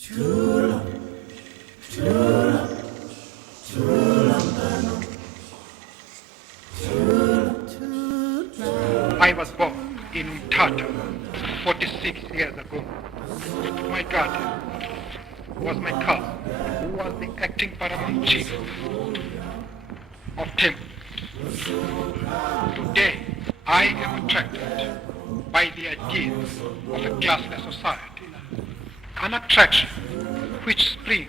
I was born in Tata 46 years ago. My guardian was my cousin, who was the acting paramount chief of temple. Today, I am attracted by the ideas of a classless society, an attraction which springs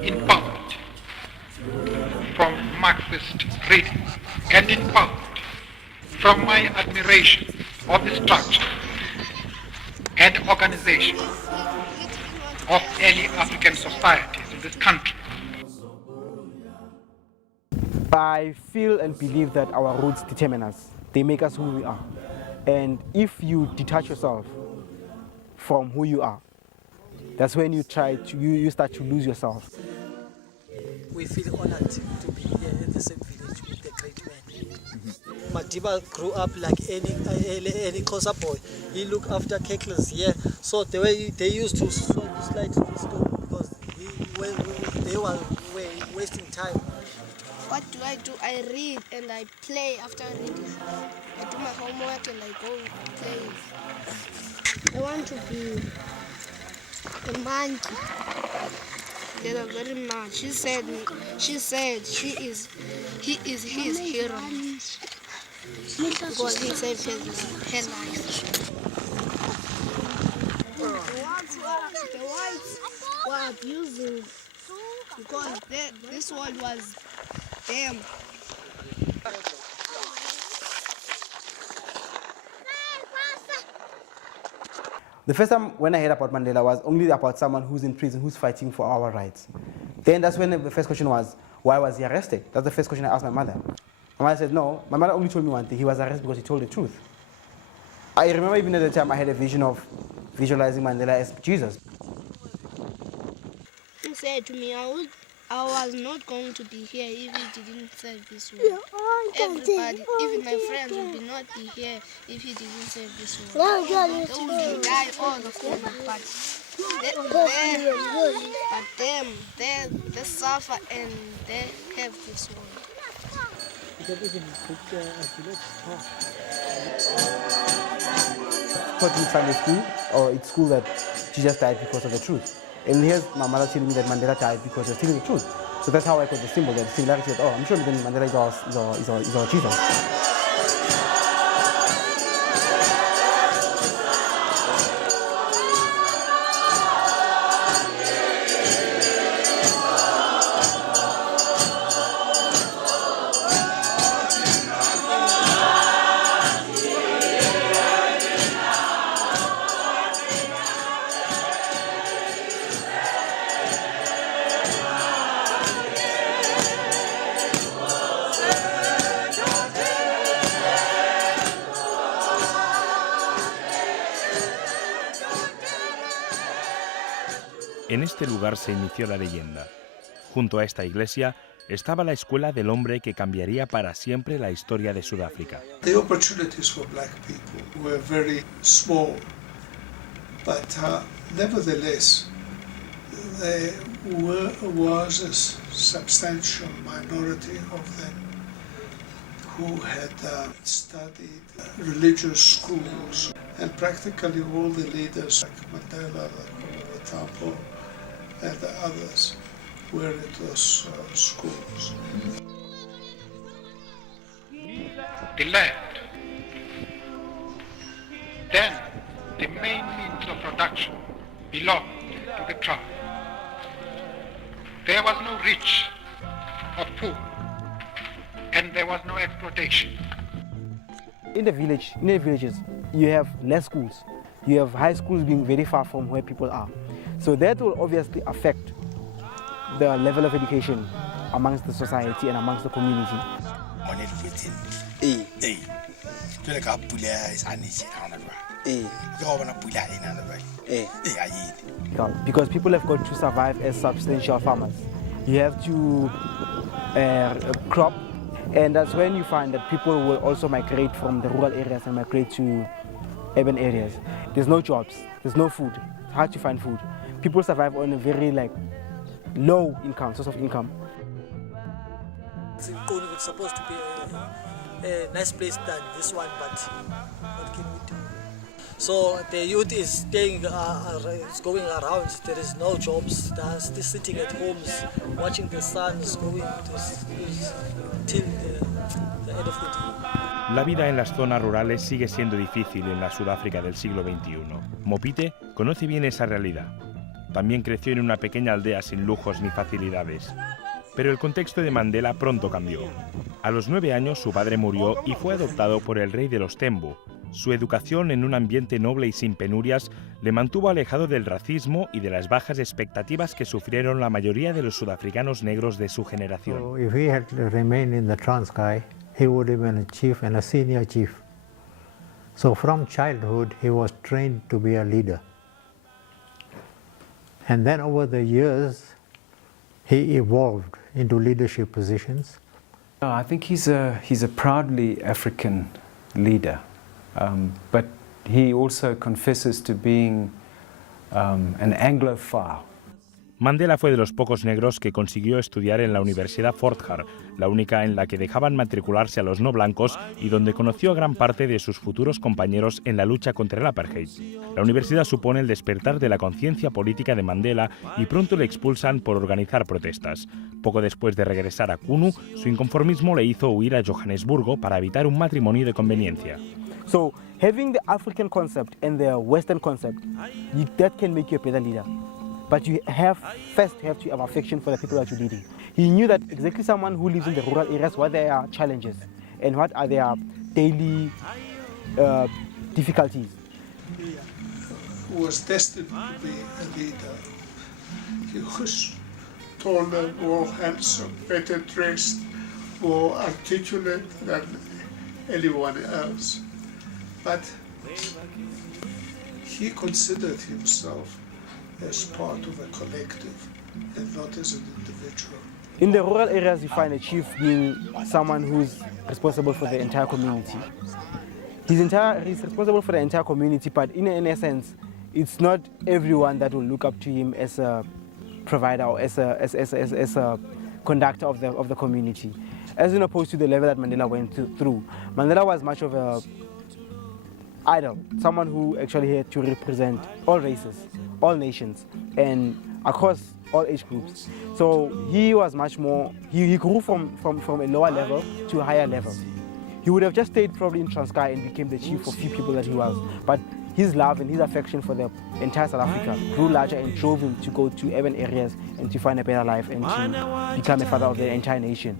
in part from Marxist reading and in part from my admiration of the structure and organization of early African societies in this country. I feel and believe that our roots determine us. They make us who we are. And if you detach yourself from who you are, that's when you start to lose yourself. We feel honored to be here in the same village with the great man. Madiba grew up like any Xhosa boy. He looked after cattle here. So the way they used to slide to the stone because they were wasting time. What do? I read and I play after reading. I do my homework and I go play. I want to be a monkey. They are very much. She said he is his hero because he saved her life. The whites were abusing because this world was them. The first time when I heard about Mandela was only about someone who's in prison, who's fighting for our rights. Then that's when the first question was, why was he arrested? That's the first question I asked my mother. My mother said, no, my mother only told me one thing, he was arrested because he told the truth. I remember even at the time I had a vision of visualizing Mandela as Jesus. He said to me, I was not going to be here if he didn't serve this world. Everybody, even my friends, would not be here if he didn't serve this world. They would die all the time, but they suffer and they have this world. Taught in Sunday school, or it's school that Jesus died because of the truth. And here's my mother telling me that Mandela died because he was telling the truth. So that's how I got the symbol, the similarity that, oh, I'm sure then Mandela is our Jesus. En este lugar se inició la leyenda. Junto a esta iglesia estaba la escuela del hombre que cambiaría para siempre la historia de Sudáfrica. The opportunities for black people were very small, but nevertheless there was a substantial minority of them who had studied religious schools, and practically all the leaders like Mandela, Tambo, and the others were in those schools. The land, then the main means of production, belonged to the tribe. There was no rich or poor, and there was no exploitation. In the villages, you have less schools. You have high schools being very far from where people are. So that will obviously affect the level of education amongst the society and amongst the community. Because people have got to survive as substantial farmers. You have to crop, and that's when you find that people will also migrate from the rural areas and migrate to urban areas. There's no jobs, there's no food, it's hard to find food. people survive on a very low income, source of income. It's supposed to be a nice place than this one, but what can we do? So the youth is staying, is going around. There is no jobs. They are still sitting at homes, watching the sun going till the end of the day. La vida en las zonas rurales sigue siendo difícil en la Sudáfrica del siglo XXI. Mopite conoce bien esa realidad. También creció en una pequeña aldea sin lujos ni facilidades. Pero el contexto de Mandela pronto cambió. A los 9 años su padre murió y fue adoptado por el rey de los Tembu. Su educación en un ambiente noble y sin penurias le mantuvo alejado del racismo y de las bajas expectativas que sufrieron la mayoría de los sudafricanos negros de su generación. So if he had remained in the Transkei, he would have been a chief and a senior chief. So from childhood he was trained to be a leader. And then over the years he evolved into leadership positions. I think he's a proudly African leader, but he also confesses to being an Anglophile. Mandela fue de los pocos negros que consiguió estudiar en la Universidad Fort Hare, la única en la que dejaban matricularse a los no blancos y donde conoció a gran parte de sus futuros compañeros en la lucha contra el apartheid. La universidad supone el despertar de la conciencia política de Mandela y pronto le expulsan por organizar protestas. Poco después de regresar a Kunu, su inconformismo le hizo huir a Johannesburgo para evitar un matrimonio de conveniencia. So having the African concept and the Western concept, that can make you a better leader. But you first have to have affection for the people that you're leading. He knew that exactly someone who lives in the rural areas, what their challenges and what are their daily difficulties. Who was destined to be a leader. He was taller, more handsome, better dressed, more articulate than anyone else. But he considered himself as part of a collective and not as an individual. In the rural areas, you find a chief being someone who's responsible for the entire community. He's responsible for the entire community, but in essence, it's not everyone that will look up to him as a provider or as a conductor of the community. As opposed to the level that Mandela went through. Mandela was much of a idol, someone who actually had to represent all races, all nations, and across all age groups. So he was much more, he grew from a lower level to a higher level. He would have just stayed probably in Transkei and became the chief of few people that he was. But his love and his affection for the entire South Africa grew larger and drove him to go to urban areas and to find a better life and to become a father of the entire nation.